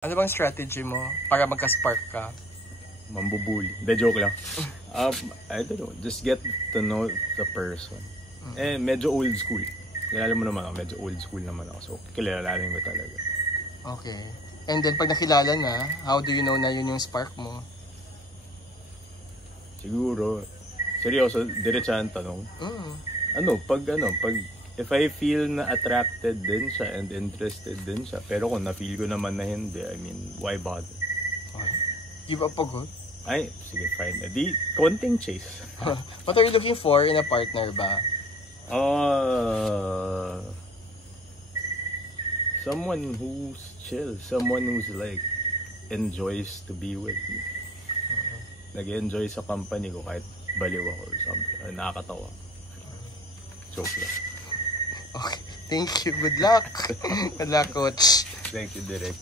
Ano bang strategy mo para magka-spark ka? Mambubuli. Hindi, joke lang. I don't know. Just get to know the person. Medyo old school. Kilala mo naman ako. Medyo old school naman ako. So, kilalanin ko talaga. Okay. And then, pag nakilala na, how do you know na yun yung spark mo? Siguro, seryoso, diretsahan tanong. Pag if I feel na attracted din siya and interested din siya, pero kung na-feel ko naman na hindi, I mean, why bother? Give up agad? Ay, sige, fine. Di, konting chase. What are you looking for in a partner ba? Someone who's chill. Someone who's like, enjoys to be with me. Nag-enjoy sa company ko kahit baliw ako or something. Nakakatawa. Joke lang. Okay. Thank you. Good luck. Good luck, coach. Thank you, Direk.